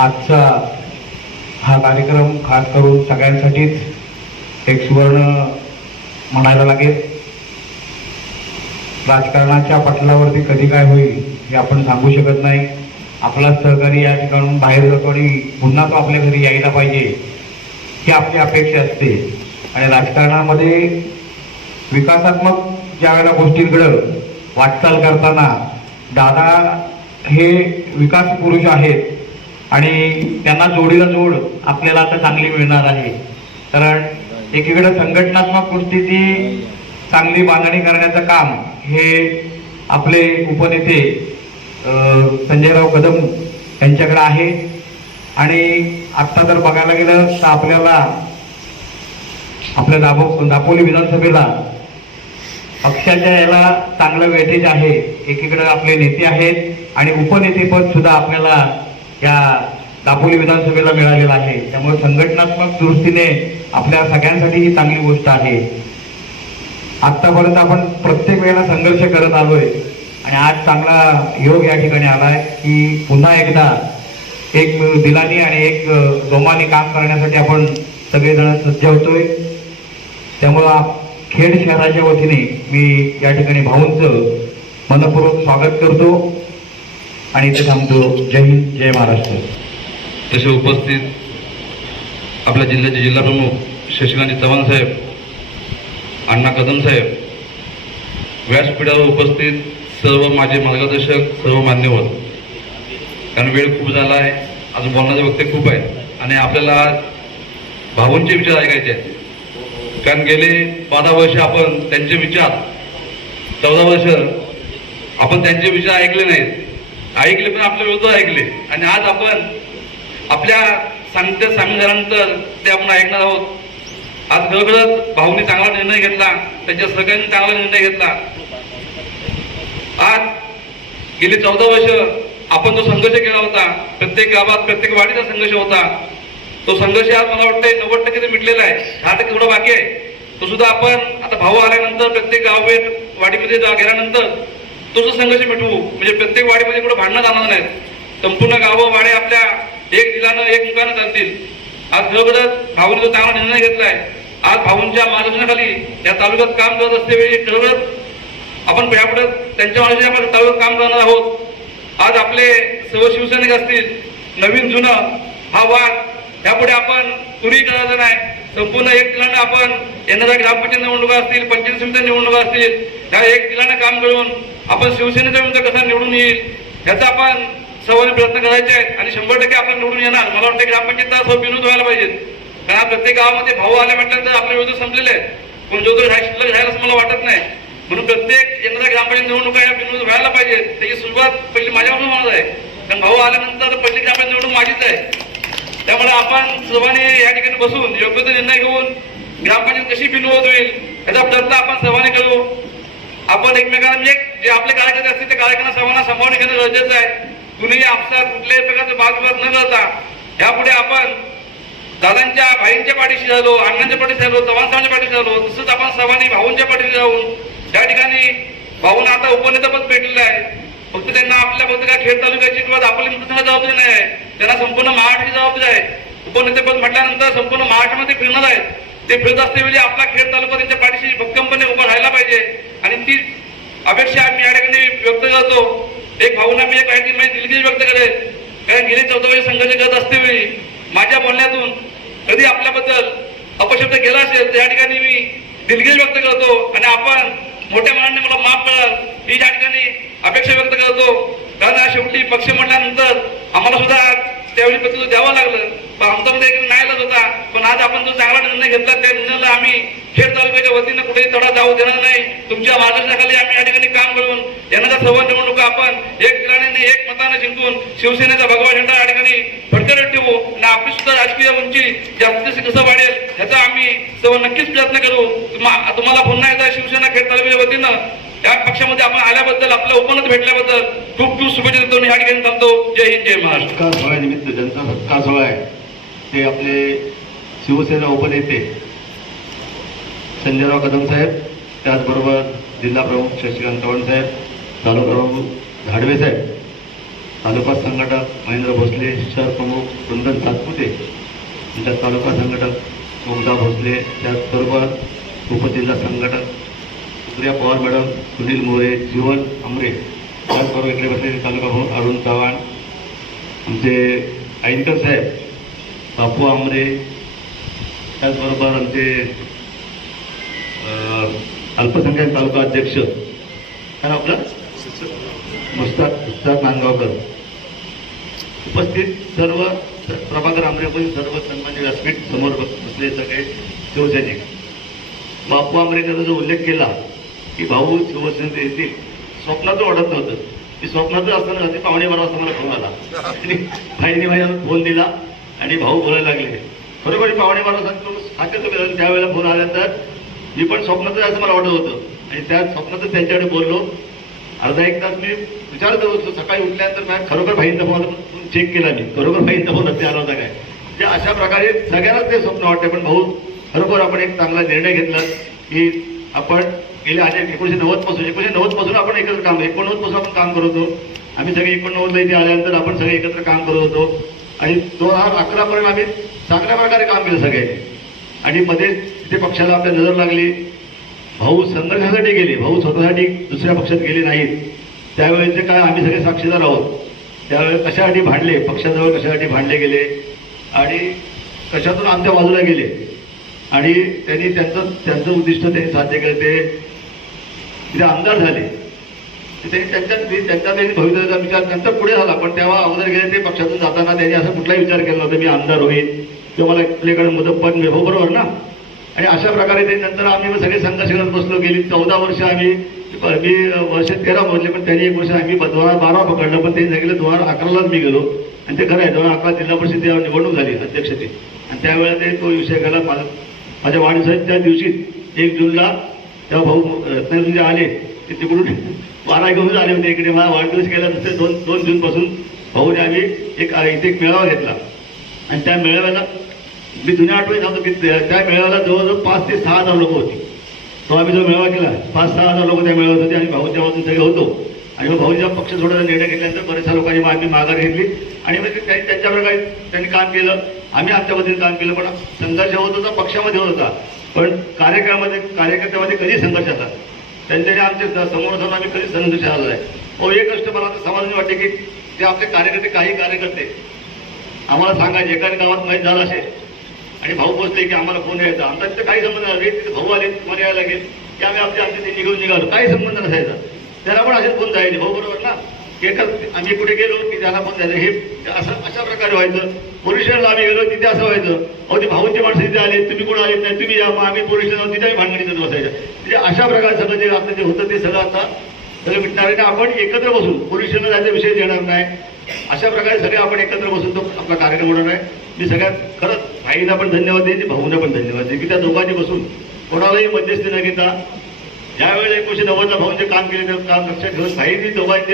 आजचा हा कार्यक्रम खास करून सगळ्यांसाठीच एक सुवर्ण म्हणायला लागेल. राजकारणाच्या पटलावरती कधी काय होईल हे आपण सांगू शकत नाही. आपला सहकारी या ठिकाणून बाहेर जातो आणि पुन्हा तो आपल्या घरी यायला पाहिजे ही आपली अपेक्षा असते. आणि राजकारणामध्ये विकासात्मक ज्या वेळेला गोष्टींकडं वाटचाल करताना दादा हे विकास पुरुष आहेत आणि त्यांना जोडीला जोड आपल्याला आता चांगली मिळणार आहे. कारण एकीकडे संघटनात्मक गोष्टीची चांगली बांधणी करण्याचं काम हे आपले उपनेते संजयराव कदम यांच्याकडे आहे. आणि आत्ता जर बघायला गेलं तर आपल्याला आपल्या दाबो दापोली विधानसभेला पक्षाच्या याला चांगलं वेटेज आहे. एकीकडे आपले नेते आहेत आणि उपनेतेपद सुद्धा आपल्याला ह्या दापोली विधानसभेला मिळालेला आहे. त्यामुळे संघटनात्मक दृष्टीने आपल्या सगळ्यांसाठी ही चांगली गोष्ट आहे. आतापर्यंत आपण प्रत्येक वेळेला संघर्ष करत आलोय आणि आज चांगला योग या ठिकाणी आलाय की पुन्हा एकदा एक दिलानी आणि एक जोमाने काम करण्यासाठी आपण सगळेजण सज्ज होतोय. त्यामुळं खेड शहराच्या वतीने मी या ठिकाणी भाऊंचं मनपूर्वक स्वागत करतो. आणि इथे थांबतो. जय हिंद जय महाराष्ट्र. तसे उपस्थित आपल्या जिल्ह्याचे जिल्हाप्रमुख शशिकांत चव्हाण साहेब अण्णा कदम साहेब व्यासपीठावर उपस्थित सर्व माझे मार्गदर्शक सर्व मान्यवर. कारण वेळ खूप झाला आहे. अजून बोलण्याचे वक्ते खूप आहेत. आणि आपल्याला भाऊंचे विचार ऐकायचे आहेत. कारण गेले बारा वर्ष आपण त्यांचे विचार चौदा वर्ष आपण त्यांचे विचार ऐकले नाहीत. ऐकले पण आपल्या विरुद्ध ऐकले. आणि आज आपण आपल्या सांगत्या सांगितल्यानंतर ते आपण ऐकणार आहोत. आज खरोखरच भाऊनी चांगला निर्णय घेतला. त्यांच्या सगळ्यांनी चांगला निर्णय घेतला. आज गेली चौदा वर्ष आपण जो संघर्ष केला होता प्रत्येक गावात प्रत्येक वाडीचा संघर्ष होता. तो संघर्ष आज मला वाटतंय नव्वद टक्के ते मिटलेला आहे. दहा टक्के थोडा बाकी आहे. तो सुद्धा आपण आता भाऊ आल्यानंतर प्रत्येक गावभेट वाडीमध्ये जा गेल्यानंतर तो जो संघर्ष मिटवू म्हणजे प्रत्येक वाडीमध्ये कुठं भांडणं जाणार नाहीत. संपूर्ण गावं वाडे आपल्या एक दिलानं एक मुखानं चालतील. आज खरोखरच भाऊंनी जो चांगला निर्णय घेतलाय आज भाऊंच्या मार्गदर्शनाखाली या तालुक्यात काम करत असतेवेळी खरोखरच आपण यापुढे त्यांच्या माणसाचे आपण तालुक्यात काम करणार आहोत. आज आपले सर्व शिवसैनिक असतील नवीन जुनं हा वाद यापुढे आपण पुरी करायचं नाही. संपूर्ण एक दिलानं आपण येणाऱ्या ग्रामपंचायत निवडणुका असतील पंचायत समित्या निवडणुका असतील ह्या एक दिलानं काम करून आपण शिवसेनेचा मित्र कसा निवडून येईल याचा आपण सर्वांनी प्रयत्न करायचे आहेत आणि शंभर टक्के आपण निवडून येणार. मला वाटतं ग्रामपंचायत सर्व विनोद व्हायला पाहिजेत कारण प्रत्येक गावामध्ये भाऊ आल्या म्हटल्यानंतर आपले विरोध संपलेले आहेत. पण जो तो शिल्लक राहायला असं मला वाटत नाही. म्हणून प्रत्येक यंदा ग्रामपंचायत निवडणुका या विनोद व्हायला पाहिजेत त्याची सुरुवात पहिली माझ्यापासून होणार आहे. कारण भाऊ आल्यानंतर पहिली ग्रामपंचायत निवडणूक माझीच आहे. त्यामुळे आपण सर्वांनी या ठिकाणी बसून योग्य तो निर्णय घेऊन ग्रामपंचायत कशी बिनवत होईल याचा प्रयत्न आपण सर्वांनी करू. आपण एकमेकांना म्हणजे जे आपले कार्यकर्ते असतील ते कार्यकर्त्यांना सर्वांना सांभाळून घेणं गरजेचं आहे. कुणीही आपसात कुठल्याही प्रकारचं वादविवाद न करता यापुढे आपण दादांच्या भाईंच्या पाठीशी झालो अण्णांच्या पाठीशी झालो चव्हाण साहेबांच्या पाठीशी झालो तसंच आपण सर्वांनी भाऊंच्या पाठीशी जाऊन त्या ठिकाणी भाऊंना आता उपनेतापद भेटलेलं आहे. फक्त त्यांना आपल्या फक्त काय खेड तालुक्याची किंवा दापोली मृत्यूला जबाबदारी नाही आहे. त्यांना संपूर्ण महाराष्ट्राची जबाबदारी आहे. उपनेतेपद म्हटल्यानंतर संपूर्ण महाराष्ट्रामध्ये फिरणार आहेत. ते फिरत असतेवेळी आपला खेड तालुका त्यांच्या पाठीशी भक्कमपणे उभं राहायला पाहिजे. अपेक्षा मी या ठिकाणी व्यक्त करतो. एक भाऊना मी एक ठिकाणी माझी म्हणजे दिलगिरी व्यक्त करेल. कारण गेले चौदा वेळी संघर्ष करत असते मी माझ्या बोलण्यातून कधी आपल्याबद्दल अपशब्द केला असेल तर या ठिकाणी मी दिलगिरी व्यक्त करतो. आणि आपण मोठ्या मनाने मला माफ कराल ही या ठिकाणी अपेक्षा व्यक्त करतो. कारण शेवटी पक्ष म्हटल्यानंतर आम्हाला सुद्धा त्यावेळी प्रतिसाद द्यावं लागलं. पण आमचा मध्ये एक होता. पण आज आपण जो चांगला निर्णय घेतला त्या निर्णयाला आम्ही खेड तालुक्याच्या वतीनं कुठेही तडा जाऊ देणार नाही. तुमच्या मार्गदर्शनाखाली आम्ही या ठिकाणी काम करून येणाऱ्या सर्व निवडणुका आपण एक दिलाने एक मताने जिंकून शिवसेनेचा भगवा झेंडा या ठिकाणी फडकत ठेवू आणि आपली सुद्धा राजकीय उंची जास्तीत जास्त कसं वाढेल ह्याचा आम्ही सर्व नक्कीच प्रयत्न करू. तुम्हाला पुन्हा एकदा शिवसेना खेड तालुक्याच्या वतीनं या पक्षामध्ये आपण आल्याबद्दल आपलं उपनत भेटल्याबद्दल खूप खूप शुभेच्छा देतो मी ह्या ठिकाणी थांबतो. जय हिंद जय महाराष्ट्र. सोहळ्यानिमित्त ज्यांचा सत्कार सोहळा आहे. ते आपले शिवसेना उपनेते संजयराव कदम साहेब त्याचबरोबर जिल्हा प्रमुख शशिकांत चव्हाण साहेब तालुका प्रमुख धाडवे साहेब तालुका संघटक महेंद्र भोसले शहर प्रमुख कुंदन सातपुते त्यांच्या तालुका संघटक ममता भोसले त्याचबरोबर उपजिल्हा संघटक सुप्रिया पवार मॅडम सुनील मोरे जीवन अमरे त्याचबरोबर इकडे बसलेले तालुका म्हणून अरुण चव्हाण. आमचे ऐनकर साहेब बापू आमरे त्याचबरोबर आमचे अल्पसंख्याक तालुका अध्यक्ष काय आपलं? मुस्ताक मुस्ताक नांदगावकर. उपस्थित सर्व प्रभाकर आमरे सर्व सन्मान्य व्यासपीठ समोर बस- बसले सगळे शिवसैनिक. बापू आंबरेकरचा जो उल्लेख केला की भाऊ शिवसेनेत येतील स्वप्नातच वाटत नव्हतं. मी स्वप्नातच असताना ते पावणे बारा वाजता मला फोन आला. आणि भाईने भाई फोन दिला आणि भाऊ बोलायला लागले. खरोखर पावणे बारा वाजता तो सारखं त्यावेळेला फोन आल्यानंतर मी पण स्वप्नातच असं मला वाटत होतं. आणि त्या स्वप्नातच त्यांच्याकडे बोललो. अर्धा एक तास मी विचार करत होतो. सकाळी उठल्यानंतर मॅम खरोखर भाईंचा फोन चेक केला मी खरोखर भाईंचा फोन नसते आला होता काय? म्हणजे अशा प्रकारे सगळ्यांनाच ते स्वप्न वाटते पण भाऊ खरोखर आपण एक चांगला निर्णय घेतला की आपण गेल्या आधी एकोणीशे नव्वदपासून एकोणीशे नव्वदपासून आपण एकत्र काम एकोणनव्वदपासून आपण काम करत होतो. आम्ही सगळे एकोणनव्वदला इथे आल्यानंतर आपण सगळे एकत्र काम करत होतो. आणि दोन हजार अकरापर्यंत आम्ही चांगल्या प्रकारे काम केलं सगळे. आणि मध्ये तिथे पक्षाला आपल्या नजर लागली. भाऊ संघर्षासाठी गेले. भाऊ स्वतःसाठी दुसऱ्या पक्षात गेले नाहीत. त्यावेळेचे काय आम्ही सगळे साक्षीदार आहोत त्यावेळेस कशासाठी भांडले? पक्षाजवळ कशासाठी भांडले गेले? आणि कशातून आमच्या बाजूला गेले? आणि त्यांनी त्यांचं त्यांचं उद्दिष्ट त्यांनी साध्य केलं. ते तिथे आमदार झाले. तर त्यांनी त्यांच्या त्यांचा त्यांनी भवितव्याचा विचार नंतर पुढे झाला. पण तेव्हा अगोदर गेले ते पक्षातून जाताना त्यांनी असा कुठलाही विचार केला नव्हता मी आमदार होईल किंवा मला आपल्याकडे मदत पण मिळव हो, बरोबर ना? आणि अशा प्रकारे ते नंतर आम्ही मग सगळे संघर्ष करत बसलो. गेली चौदा वर्ष आम्ही मी वर्ष तेरा मोजले पण त्यांनी एक वर्ष आम्ही दोन हजार बारा पकडलं. पण त्यांनी सांगितलं दोन हजार अकरालाच मी गेलो. आणि ते खरं आहे दोन हजार अकरा जिल्हा परिषद निवडणूक झाली अध्यक्षते आणि त्यावेळेला ते तो विषय गेला माझा माझ्या वाढदिवसाच्या दिवशी एक जूनला तेव्हा भाऊ रत्नागिरी आले. ते तिकडून बारा घेऊन आले होते. इकडे मला वाढदिवस केला तसे दोन दोन जूनपासून भाऊने आम्ही एक इथे एक मेळावा घेतला. आणि त्या मेळाव्याला मी जुन्या आठवणी सांगतो की त्या मेळाव्याला जवळजवळ पाच ते सहा हजार लोक होती. तो आम्ही जो मेळावा केला पाच सहा हजार लोक त्या मेळाव्यात होते आणि भाऊच्या बाजून सगळे होतो. आणि मग भाऊच्या पक्ष सोडायचा निर्णय घेतल्यानंतर बऱ्याचशा लोकांनी मग आम्ही माघार घेतली. आणि मग ते त्यांनी त्यांच्या काही त्यांनी काम केलं. आम्ही आमच्या काम केलं पण संघर्ष होत होता पक्षामध्ये होत होता. पण कार्यक्रमामध्ये कार्यकर्त्यामध्ये कधी संघर्ष असतात त्यांच्याकडे आमच्यासमोर समोर आम्ही कधी संघर्ष आला आहे हो एक गोष्ट मला आता समाधानी वाटते की ते आपले कार्यकर्ते काही कार्यकर्ते आम्हाला सांगायचे एका गावात माहीत झालं असेल आणि भाऊ पोचले की आम्हाला फोन यायचा. आमचा तिथे काही संबंध नाही. तिथे भाऊ आले तुम्हाला यायला लागेल. की आम्ही आमच्या आमच्या ते निघून निघालो. काही संबंध नसायचा. त्याला पण असेच फोन जायचे. भाऊ बरोबर ना? एकच आम्ही कुठे गेलो की त्याला फोन जायचं. हे असं अशा प्रकारे व्हायचं. पोलीस आम्ही गेलो तिथे असं व्हायचं अहो ते भाऊंचे माणसं तिथे आले तुम्ही कोण आले नाही तुम्ही या मग आम्ही पोलीस जाऊन तिथे भांडण करत बसायचं. म्हणजे अशा प्रकारे सगळं जे आपलं जे होतं ते सगळं आता सगळं मिटणार आहे. आपण एकत्र बसून पोलीस स्टेशनला जायचा विषय देणार नाही. अशा प्रकारे सगळे आपण एकत्र बसून तो आपला कार्यक्रम होणार आहे. मी सगळ्यात खरंच भाईंना पण धन्यवाद देईन भाऊंना पण धन्यवाद देईन. की त्या दोघांनी बसून कोणालाही मध्यस्थी न घेता ज्यावेळेला एकोणीशे नव्वदला भाऊंचे काम केले तर काम लक्षात ठेवून भाईंनी दोघांनी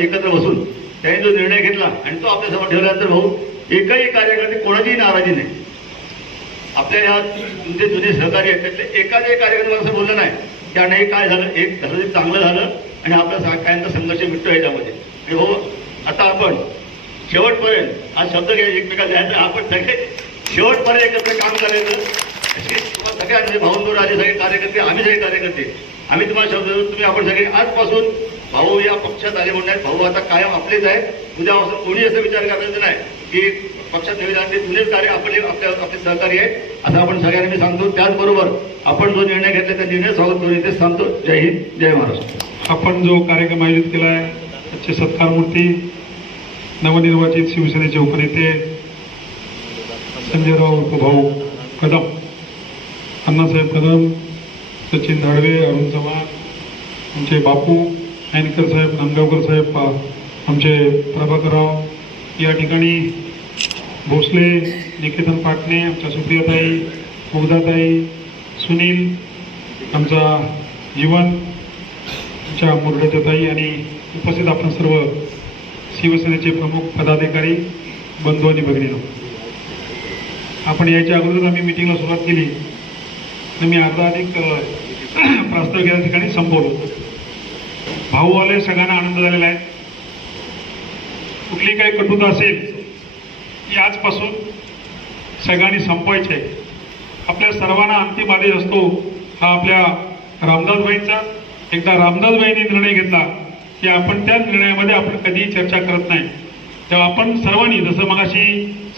एकत्र बसून त्यांनी जो निर्णय घेतला आणि तो आपल्यासमोर ठेवल्यानंतर भाऊ एकही कार्यकर्ते कोणाचीही नाराजी नाही. आपल्या या तुमचे जुने सहकारी आहेत त्यातले एकाच कार्यकर्ते असं बोललं नाही की आणि हे काय झालं? एक झालं ते चांगलं झालं आणि आपला सा- कायमचा संघर्ष मिटतो याच्यामध्ये. आणि हो आता आपण शेवटपर्यंत हा शब्द घ्या एकमेकाला द्यायचा आपण सगळे शेवटपर्यंत एकत्र काम करायचं. अशी तुम्हाला सगळ्या म्हणजे भाऊंवर आले सगळे कार्यकर्ते आम्ही सगळे कार्यकर्ते. आम्ही तुम्हाला शब्द तुम्ही आपण सगळे आजपासून भाऊ या पक्षात आले म्हणणार भाऊ आता कायम आपलेच आहे उद्यापासून कोणी असं विचार करायचं नाही. की पक्षात नवीन आले जुनेच कार्य आपले आपल्या आपले सहकारी आहे असं आपण सगळ्यांना मी सांगतो त्याचबरोबर आपण जो निर्णय घेतला त्या निर्णय स्वागत करून इथेच सांगतो जय हिंद जय महाराष्ट्र. आपण जो कार्यक्रम आयोजित केला आहे त्याचे सत्कार मूर्ती नवनिर्वाचित शिवसेनेचे उपनेते संजयराव उर्फ भाऊ कदम अण्णासाहेब कदम सचिन धाडवे अरुण चव्हाण आमचे बापू अँकर साहेब नांदगावकर साहेब आमचे प्रभाकरराव या ठिकाणी भोसले निकेतन पाटणे आमच्या सुप्रियाताई मुग्धाताई सुनील आमचा जीवन आमच्या मुरडेताई आणि उपस्थित आपण सर्व शिवसेनेचे प्रमुख पदाधिकारी बंधू आणि भगिनीनो. आपण याच्या अगोदर आम्ही मिटिंगला सुरुवात केली. तर मी अर्धा अधिक प्रास्ताविक या ठिकाणी संपवलो. भाऊ आले सगळ्यांना आनंद झालेला आहे. कुठली काही कटुता असेल ती आजपासून सगळ्यांनी संपवायची आहे. आपल्या सर्वांना अंतिम आदेश असतो हा आपल्या रामदासबाईंचा एकदा रामदासबाईंनी निर्णय घेतला की आपण त्या निर्णयामध्ये आपण कधीही चर्चा करत नाही. तेव्हा आपण सर्वांनी जसं मगाशी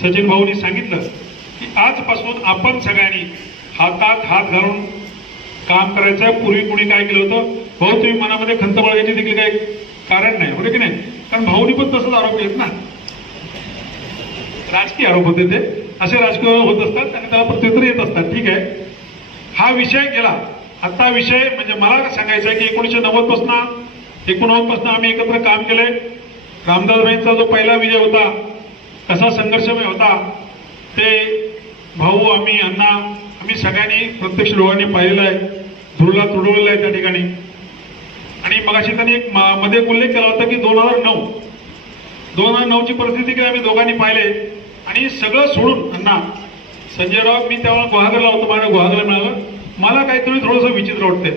सचिन भाऊनी सांगितलं की आजपासून आपण सगळ्यांनी हातात हात घालून काम करायचं. पूर्वी कुणी काय केलं होतं? भाऊ तुम्ही मनामध्ये खंत बाळगायची देखील काही कारण नाही बरोबर की नाही? कारण भाऊनी पण तसंच आरोप केलेत ना. राजकीय आरोप होते ते. असे राजकीय होत असतात आणि त्याला प्रत्युत्तर येत असतात. ठीक आहे. हा विषय गेला. आता विषय म्हणजे मला सांगायचा सांगायचं आहे की एकोणीसशे नव्वदपासून एकोणनव्वदपासून आम्ही एकत्र काम केलंय रामदासबाईंचा जो पहिला विजय होता कसा संघर्षमय होता ते भाऊ आम्ही अण्णा आम्ही सगळ्यांनी प्रत्यक्ष डोळ्यांनी पाहिलेलं आहे. धुळला तुडवलेलं आहे त्या ठिकाणी. मी मगाशी त्यांनी एक मध्ये एक उल्लेख केला होता की दोन हजार नऊ दोन हजार नऊची परिस्थिती की आम्ही दोघांनी पाहिले. आणि सगळं सोडून अण्णा संजयराव मी त्यावेळेला गुहागरला होतो मला गुहागरला मिळालं. मला काहीतरी थोडंसं विचित्र वाटते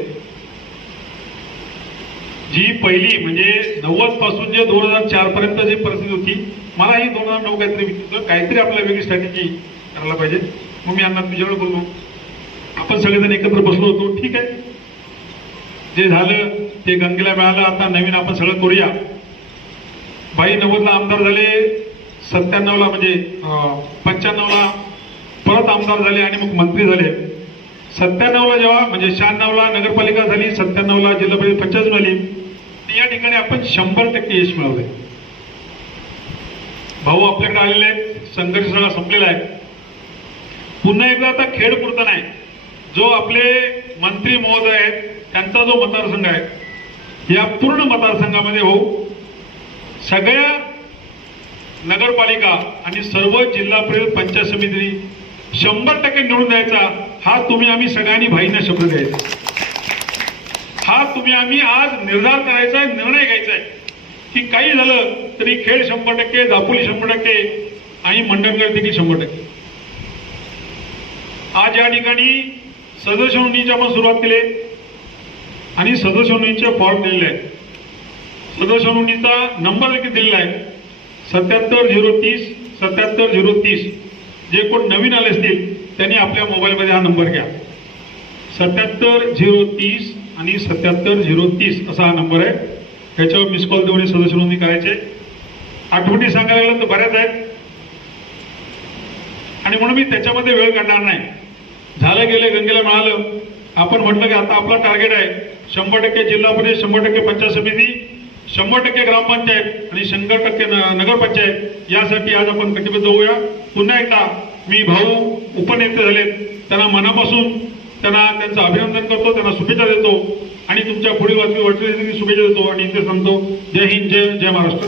जी पहिली म्हणजे नव्वदपासून जे दोन हजार चार पर्यंत जी परिस्थिती होती मला ही दोन हजार नऊ काहीतरी विचित्र काहीतरी आपल्याला वेगळी स्ट्रॅटेजी करायला पाहिजे. मग मी अण्णा तुझ्याकडे बोललो. आपण सगळेजण एकत्र बसलो होतो. ठीक आहे. जे झालं ते गंगेला मिळालं आता नवीन आपण सगळं करूया. बाई नव्वदला आमदार झाले सत्त्याण्णवला म्हणजे पंच्याण्णवला परत आमदार झाले आणि मग मंत्री झाले. सत्त्याण्णवला जेव्हा म्हणजे शहाण्णवला नगरपालिका झाली सत्त्याण्णवला जिल्हा परिषद पंचायत झाली या ठिकाणी आपण शंभर टक्के यश मिळवले भाऊ आपल्याकडे आलेले आहेत संघर्ष सगळा संपलेला आहे. पुन्हा एकदा आता खेळ पुरता नाही. जो आपले मंत्री महोदय आहेत त्यांचा जो मतदारसंघ आहे या पूर्ण मतदारसंघामध्ये हो सगळ्या नगरपालिका आणि सर्व जिल्हा परिषद पंचायत समिती शंभर टक्के निवडून द्यायचा. हा तुम्ही आम्ही सगळ्यांनी भाईंना शब्द द्यायचा हा तुम्ही आम्ही आज निर्धार करायचा आहे निर्णय घ्यायचा आहे. की काही झालं तरी खेळ शंभर टक्के दापोली शंभर टक्के आणि मंडणगड देखील शंभर टक्के. आज या ठिकाणी सदस्य नोंदणीची आपण सुरुवात केली आणि सदस्य फॉर्म दिलेले आहेत. सदस्य नंबर देखील दिलेला आहे. सत्याहत्तर झिरो तीस सत्याहत्तर झिरो तीस. जे कोण नवीन आले असतील त्यांनी आपल्या मोबाईलमध्ये हा नंबर घ्या. सत्याहत्तर झिरो तीस आणि सत्याहत्तर झिरो तीस असा हा नंबर आहे. त्याच्यावर मिस कॉल देऊन सदस्य नोंदणी करायचे. आठवणी सांगायला गेलं तर बऱ्याच आहेत. आणि म्हणून मी त्याच्यामध्ये वेळ काढणार नाही. झालं गेलं गंगेला मिळालं. आपण म्हटलं की आता आपला टार्गेट आहे. शंभर टक्के जिल्हा परिषद शंभर टक्के पंचायत समिती शंभर टक्के ग्रामपंचायत आणि शंभर टक्के न- नगरपंचायत यासाठी आज आपण कटिबद्ध होऊया. पुन्हा एकदा मी भाऊ उपनेते झालेत. त्यांना मनापासून त्यांना त्यांचं अभिनंदन करतो त्यांना शुभेच्छा देतो. आणि तुमच्या पुढील वाटचाली शुभेच्छा देतो आणि इथे सांगतो. जय हिंद जय जय महाराष्ट्र.